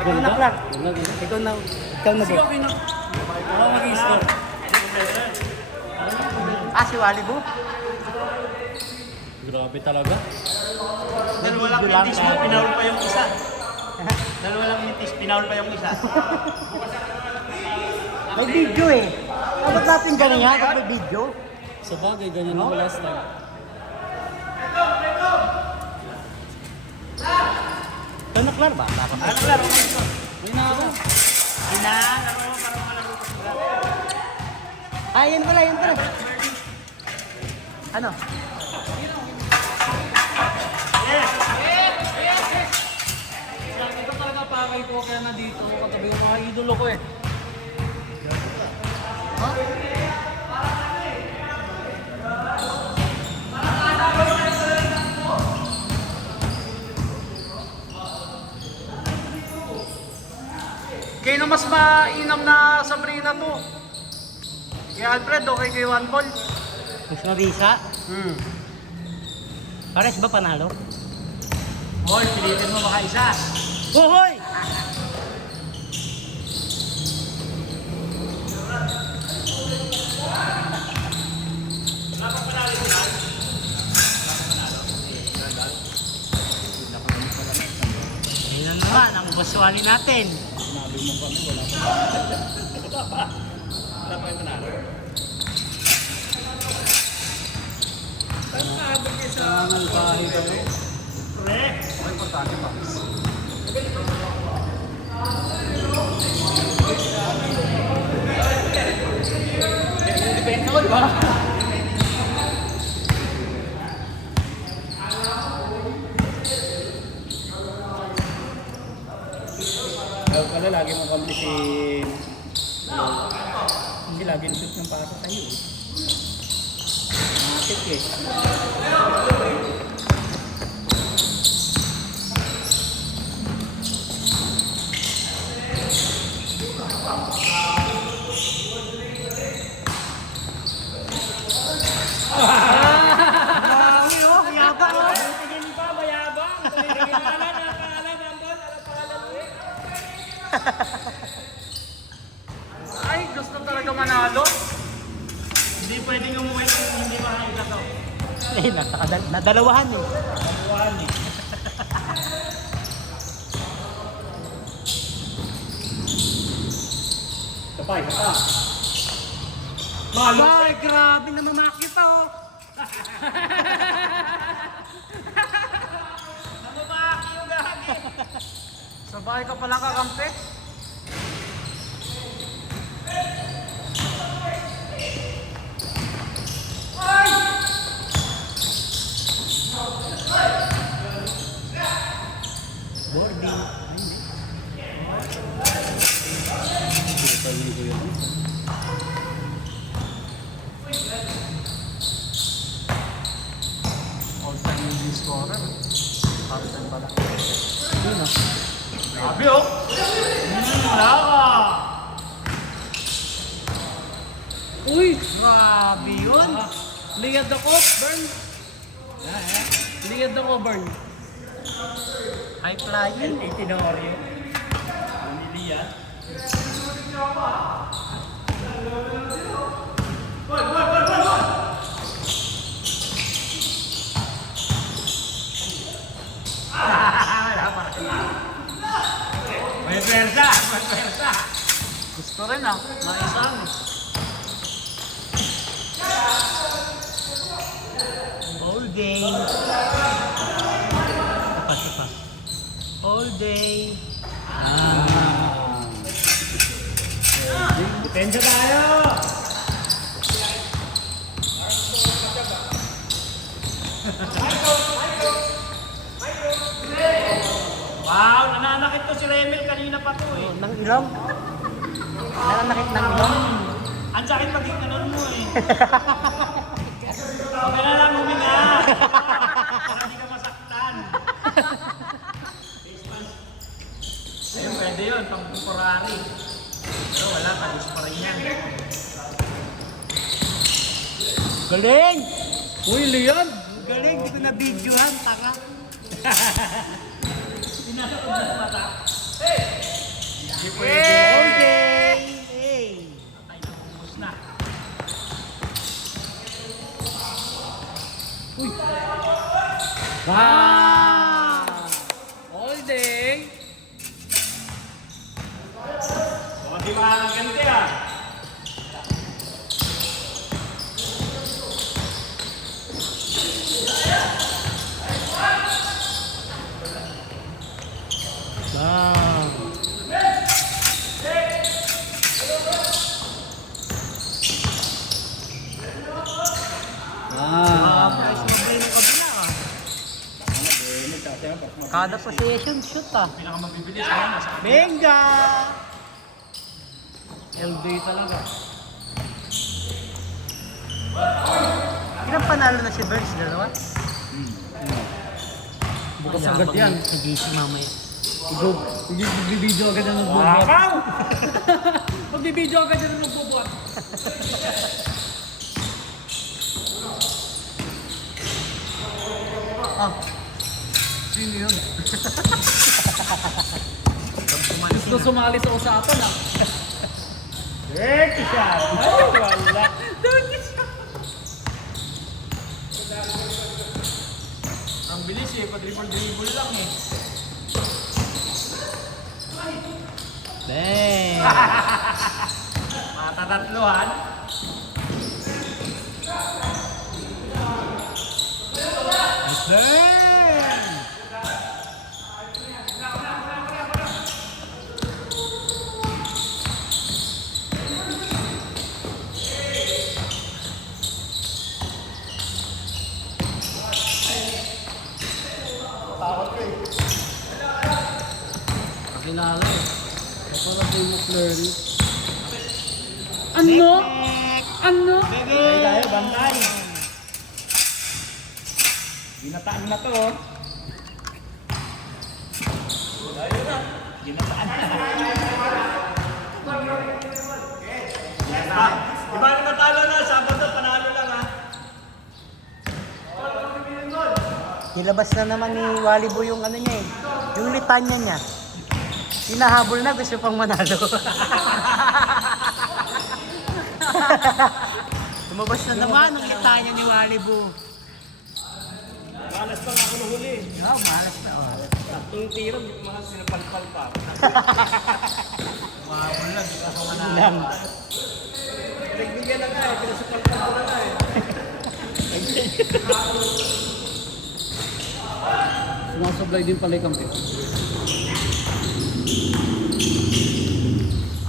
Ikaw na, Clark. Ikaw na, Bo. Ako mag-i-start. Ah, si Wally Bo? Grabe talaga. Dalawa lang mintis mo, pinaul pa yung isa. Dalawa lang mintis, pinaul pa yung isa. May video eh. Dapat natin ganun yan, may video. Sa bagay, ganyan ako last time. Ikaw na, Clark ba? Ano laro mo ito? May na ako. Laro mo para malaro ko sila. Ah, yan pala, yan pala. Ano? Ito talaga pakay ko kaya nandito ako katabi yung mga idolo ko eh. Kaya na mas mainam na Sabrina to. Kay Alfred o kay Juan Paul? Mas mabisa. Pares ba panalo? Paul, pilitin mo baka isa. Hoy! Ayun naman ang buswali natin. Wala pa yung panalo. Ang bahay kami. Depende ko, di ba? Ayaw pala, lagi mong kampisin. Hindi laging shoot ng pasa tayo. Matik eh. Marami oh, yabang oh. Tingin pa, mayabang. Tingin Ay, gusto talaga manalo. Hindi pwedeng umuwi kung hindi makakita to. Eh, nadalawahan eh. Kabuhan eh. Kapay, kapay. Ay, grabe naman makita oh. Namamaki yung gagi. Sabay ka pala kakampi. Boarding. Total ni ko yun. All-time leading scorer. All-time pala. Sino? Sabi oh. Wala ka. Uy, grabe yun. Liad ako, burn. Liad ako, burn. High flying. Itinorio. Maniliya. May pwersa! May pwersa! Gusto rin ah, maisang eh. All day. Sipa. All day. Depensa tayo! Wow, nananakit to si Remel kanina pa to eh. Nang ilong. Nananakit ng ilong. Ang sakit maging ganun mo eh. Okay na lang, huminga. Para hindi ka masaktan. Ayun, pwede yun, pang temporary. Pero wala, palis pa rin yan. Galing! Uy, Lian! Galing, di ko na videohan. Taka. Pinasakot na sa mata. All day. Baka di makakaganti ah. Kada possession, shoot ah. Pinakamabibilis kaya nasa Benga! LB talaga. Ilang panalo na si Burns? Dalawa? Bukas agad yan. Hindi si mamaya. Magbibideo agad na nagbubuhat. Magbibideo agad na nagbubuhat. Ah, Sino yun? Gusto sumali sa usapan ah. dirty shot. Ay, wala. Ang bilis eh, pa-dribble lang eh. bang! Matatatlohan. Bang! Kakilala eh. Para sa yung McFlurry. Ano? Ano? Bantay tayo, bantay. Ginataan na to oh. Ginataan na. Diba na natalo na? Sabado, panalo lang ha. Nilabas na naman ni Walibo yung ano niya eh. Yung litanya niya. Hinahabol na, gusto pang manalo. Lumabas na naman ang litanya ni Walibo. Malas pa nga ako nahuli. Oh, malas na. Oh. Tatlong tiro, mga sinapalpal pa. Mabul lang, di ka manalo. Lang. Nagbigyan na nga eh, pinasapalpal ko na nga eh. Sumasablay din pala yung kampi.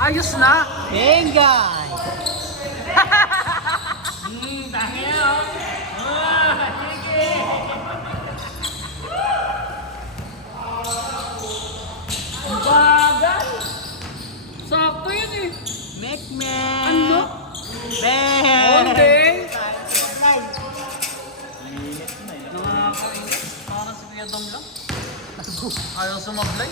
Ayos na! Benga! Dahil oh. Sige. Bagal! Sakto yun eh! Mekmek! Ano? Bang! All day! Nakakainis. Parang si Kuya Dom lang. Ayaw sumablay.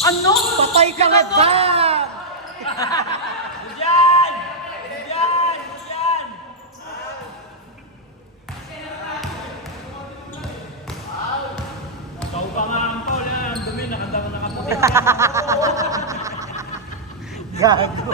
Ano? Patay ka nga dyan! Diyan! Diyan! Diyan! Ikaw pa nga ang Paul, ang dumi, nakaputi. Gago.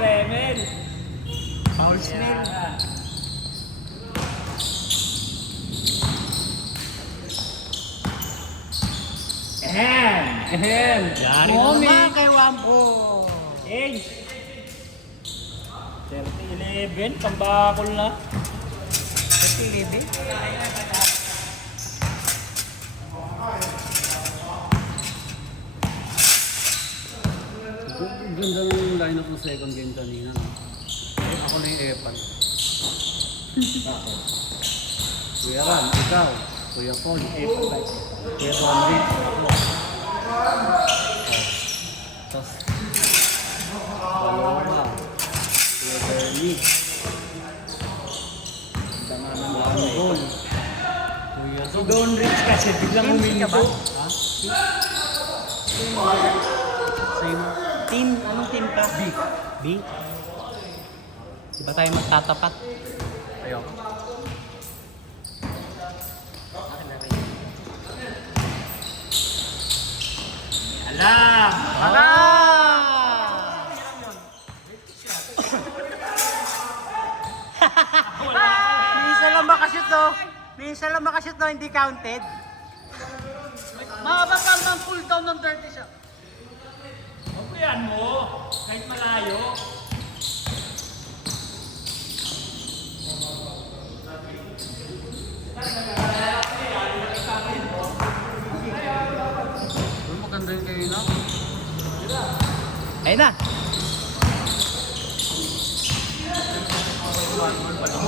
Remel! Foul smell. Ahem! Ahem! Yari Mommy. naman kay Wampo. Ace! 30-11, pambakol na. Kasi libi. Ang ganda ng lineup ng second game kanina. No? Ako na yung Epan. Kuya Ram, ikaw. Kuya Paul. Kuya Tommy. Tapos, Paloma. Kuya Bernie. Langgol. Kuya Si Don Rich kasi biglang Team ka ba? huminto. Ha? Same. Team, anong team ka? B. B? Di ba tayo magtatapat? Ayaw. Alam! Ala! makashoot to. Minsan lang makashoot to, hindi counted. Mahaba pa ng full down ng 30 siya. Huwag mo. Kahit malayo. Maganda yung kayo na. Ayun na.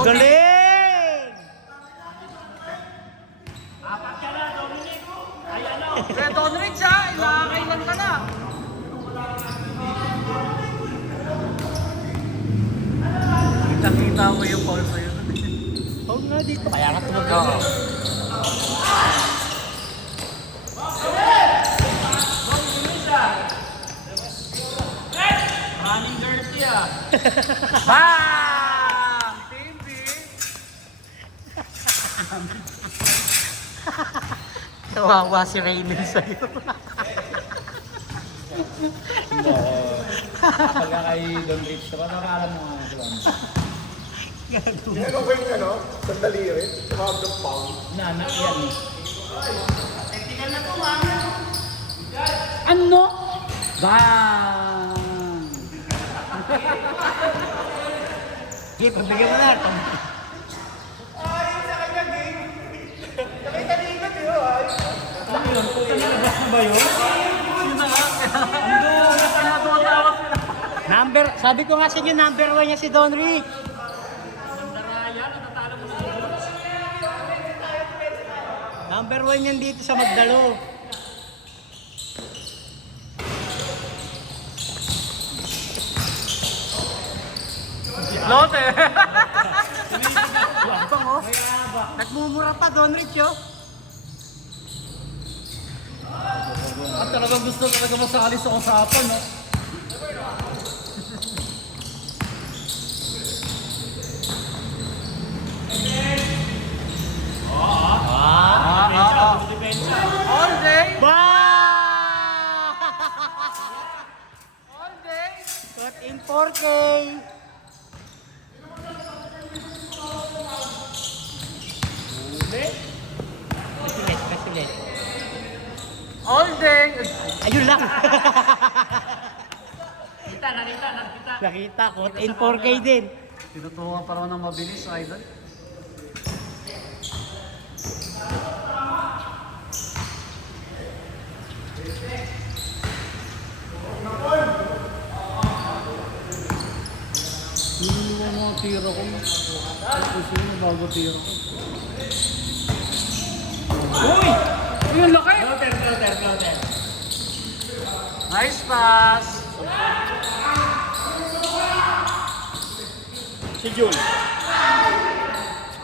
Galing! Apat ka na, Dominic. Ay, ano? Kaya Donrich ha, ilakailan ka na. Kita mo yung foul sa'yo. Oo nga dito. Kaya ka tumagawa. Running dirty ah. Bang! Timby! Kawawa si Raymond sa'yo. Kapag ka kay Don Rich, kapag nakaalam mo nga sila. Ano ba yung ano? Sandali rin? Sumabot ng pound. Nanak yan eh. Ano? Bang! Sige, pabigyan mo na. Number, sabi ko nga sa inyo, number 1 niya si Don Rick. Number 1 yan dito sa Magdalo. Lote! Abang oh. Nagmumura pa Don Rick oh. At talagang gusto talaga masali sa usapan, no? All day! Ba! All day! Cut in 4K. Ulit. All day! Ayun lang. Nakita. Nakita, cut in 4K din. Tinutukan pa raw ng mabilis, idol. Hindi mo mga tira ko. Gusto mo bago tira ko. Uy! Uy, ang laki! Floater. Nice pass! Si Jules.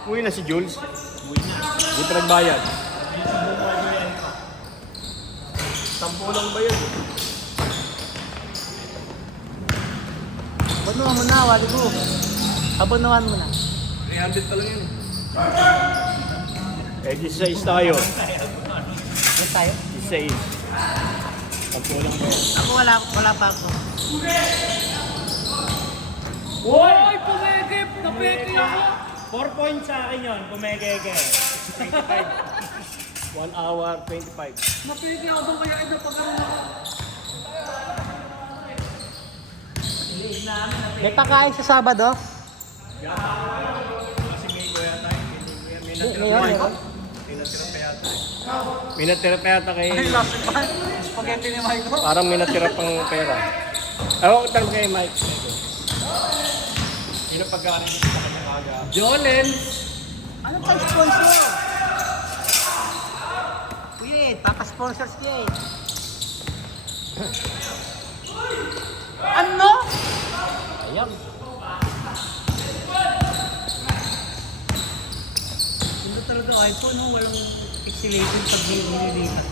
Uwi na si Jules. Hindi pa nagbayad. Sampo lang ba yun? Abonuhan mo na, wali ko. Abonuhan mo na. 300 pa lang yun. Eh, 16 tayo. Yes tayo. 16. Sampo lang ba yun? Ako wala pa ako. Uy! Pumigip! Napiki ako! 4 points sa akin yun, kumegege. 1 hour, 25. Napiki ako doon kaya napagaroon ako. May pakain sa Sabado? Kasi may ko yata Ngayon, meron. May natira pa yata kay... Ay, last pa. Spaghetti ni Michael. Parang may natira pang pera. Ewan ko talaga kay Mike. Sino pagkarin dito sa kanya kaga? Jolen! Ano tayo sponsor? Kuya papa-sponsors niya eh. Ano? Ayun. Hindi talaga iPhone, no? Walang pixelated pag nililipat.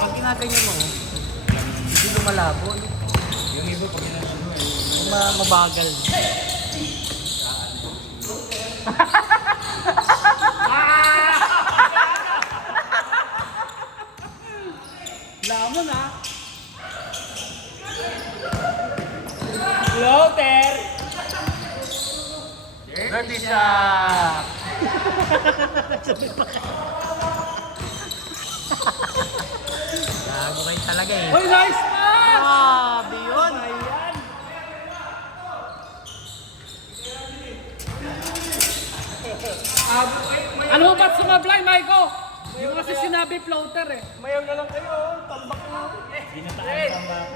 Pag ginaganyan mo, hindi lumalabo. No? Yung iba pag Mabagal. Lamon ha? Floater! Dirty shot! Gago kayo talaga eh. Uy, nice pass! Grabe yun. Ayan. Ano mo ba't sumablay, Maiko? Yung kasi sinabi floater eh. Mayaw na lang kayo, tambak na. Binataan ang bako.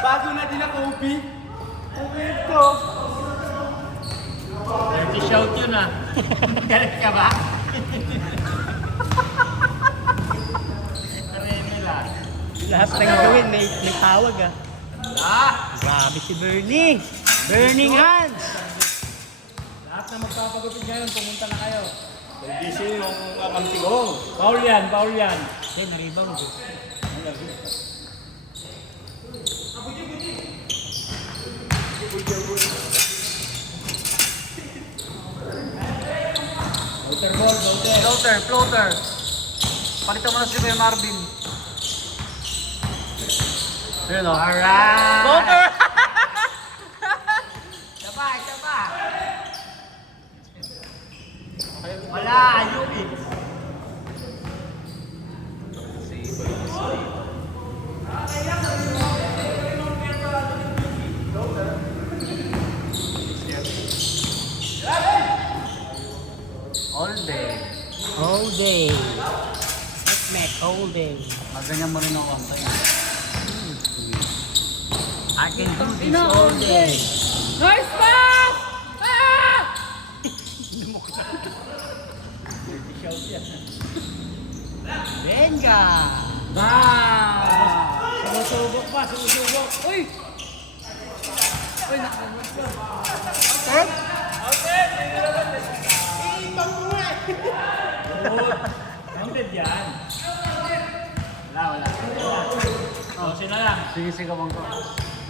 Bago na din ako, Ubi. Ubi ito. Dirty shout yun ah. Galit ka ba? Lahat ng gawin, may tawag ah. Grabe si Bernie. Burning hands. Lahat na magpapagupit ngayon, pumunta na kayo. Gising yung kamantigong. Paul yan, Paul yan. Okay, naribang ko. Outer ball, outer. Floater. Palitan mo na si Kuya Marvin. Ayun o. Alright. Floater! Isa pa. Wala, ayun. All day. All day. Met all day. Maganyan mo rin ang konti. I can do this all day. Nice pass! Ah! Venga. Sumusubok pa, sumusubok. Uy! Uy, Third? Counted yan. Wala. Oh, sino lang? sige, sigawan ko.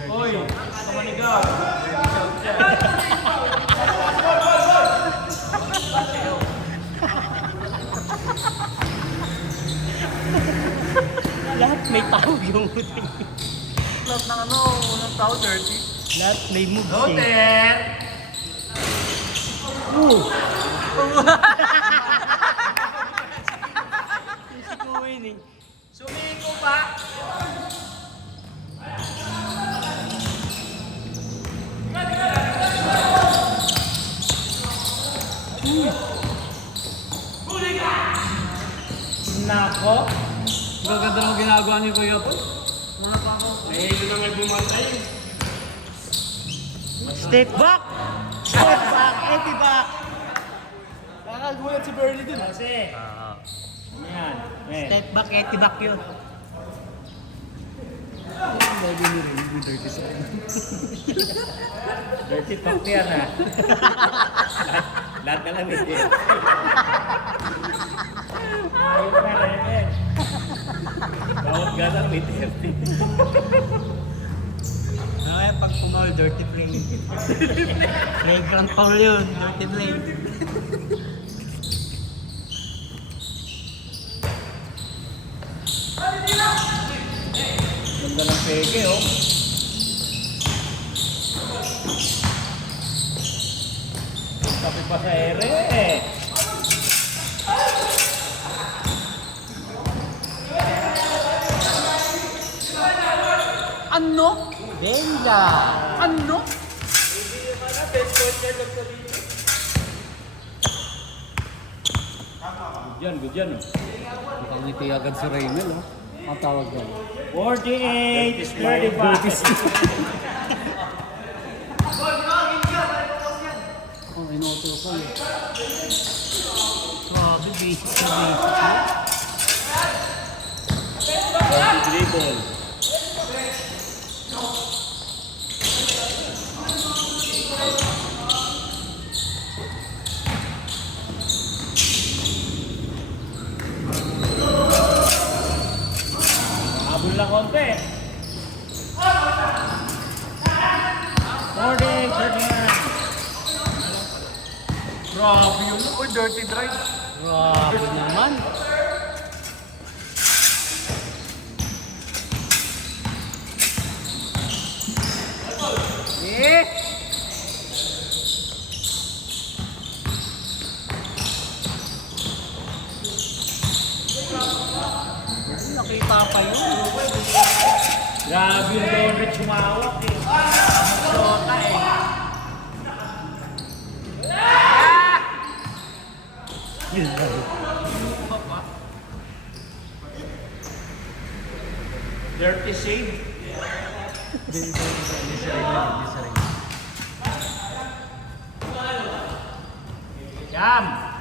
Uy, kumanigaw. Lahat may tawag yung Lahat ng ano, unang tao, dirty. Lahat may moves eh. Floater! Sikuin eh. Sumiko pa! Nako. Gaganda ng ginagawa ni Kuya Paul. Muna pa ako. Ngayon na may bumantay. Step back! Step back! Eti back! Nakakagulat si Bernie dun. Kasi, yan. Men. Step back, eti back yun. Dirty talk yan ha. Lahat na lang hindi. Ayun na rin. Bawat galang may dirty. Ay, pag pumaul, dirty play. Playground foul yun, dirty play. Ganda ng peke oh. Tapi pa sa ere eh. Ano? Venga! Ano? Good yan oh. Mukhang ngiti agad si Raymel, oh. Ang tawag ko. 48, 35. Oh, inuutosan. Grabe, basic na basic. Dribble. Habol lang konti. 40, 39. Grabe yun. Uy, dirty drive. Grabe naman. Eh! Kay Papa yun. Grabe yung Don Rich humawak eh. Sota eh. Dirty save. Jam!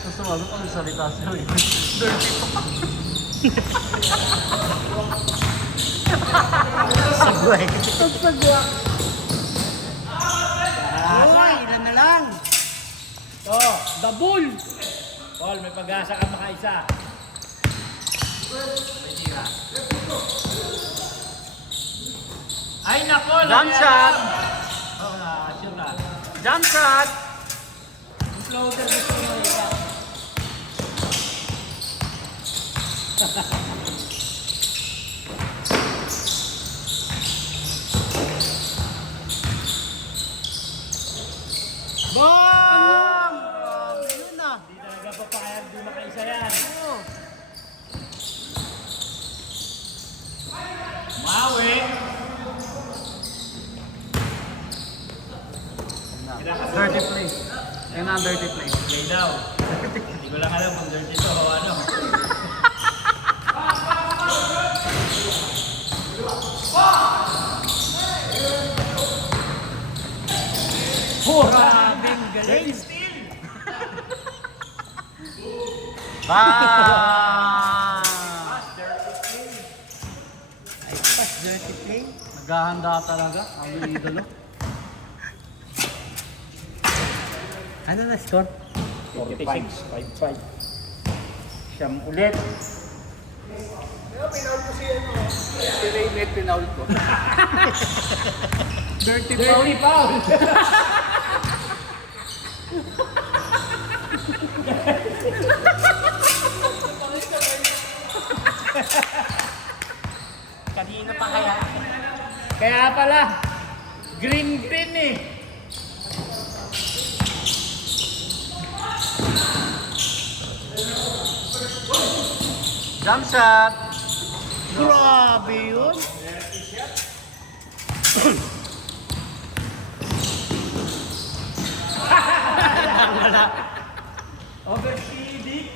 Gusto mo, ano salita sa'yo eh. Dirty pa. Sagway. Sagwa. Uy, ilan na lang. Oh, the bull! Paul, may pag-asa ka makaisa. Ay nako! Jump shot! Oh, na-shoot na. Jump shot! Floater gusto mo ika. Bang! Yun na. Hindi talaga papayag, di makaisa yan. Maui! Dirty play. Yan na ang dirty play. Play daw. Hindi ko lang alam kung dirty to o ano. Grabing galing. Bang! Ay, pas dirty play. Naghahanda talaga. Ang idolo. Ano na score? 46, 5-5. Siyam ulit. Si Raynet pinaul ko. Dirty Dirty foul! Kanina pa kaya. Kaya pala, green eh. Jump shot! Grabe yun. Overseeding.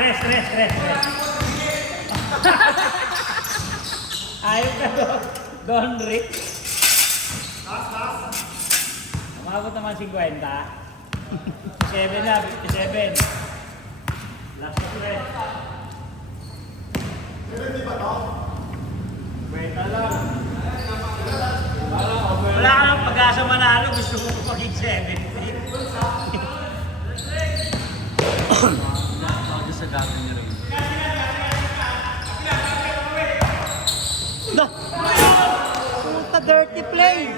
Tres. Ayaw ka Don Rick. Umabot naman 50. 7 na, 57. Last na ulit. Kwenta lang. Wala ka ng pag-asa manalo, gusto mo ko maging 70. Bakit sa gagawin niyo rin? Puta, dirty play.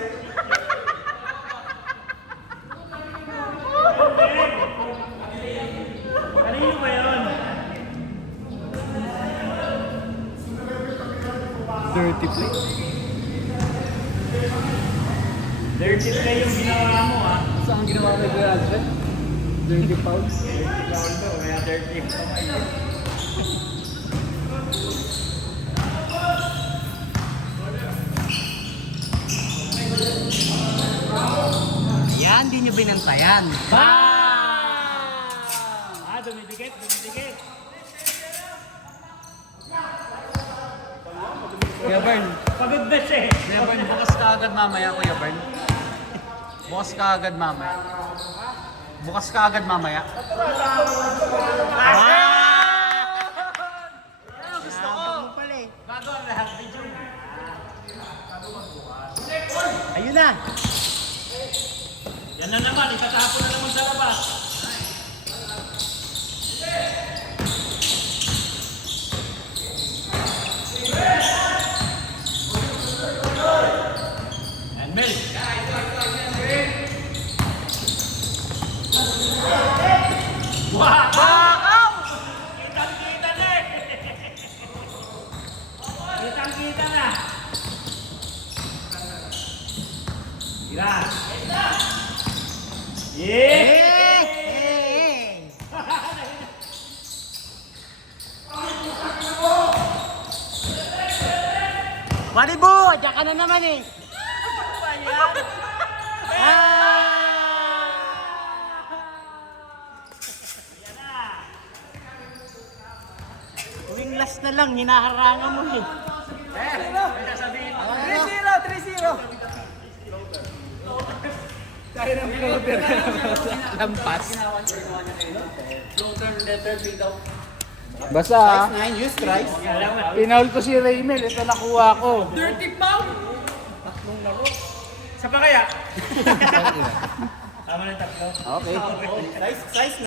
Kanino ba yun? Dirty play. Dirty play yung ginawa mo ah. Saan ang ginawa mo kay Alfred? Dirty fouls? Dirty foul to, kaya dirty. Yan, di nyo binantayan. Dumidikit. Kuya Bern. Pagod na siya eh. Kuya Bern, bukas ka agad mamaya, Kuya Bern. Bukas ka agad mamaya. Gusto ko. Pala eh. Bago ang lahat, video. Ayun na. Yan na naman, itatapon na naman sa labas. And milk. Wow! Kitang-kita na eh. Kitang-kita na. Maribu, diyan ka na naman eh. Tuwing last na lang, hinaharangan mo eh. 3-0. Lampas. Basta, 9, use Christ. pinaul ko si Raymel. Ito nakuha ko. Dirty foul! Sa pa kaya? Tama na yung tatlo. Okay. Size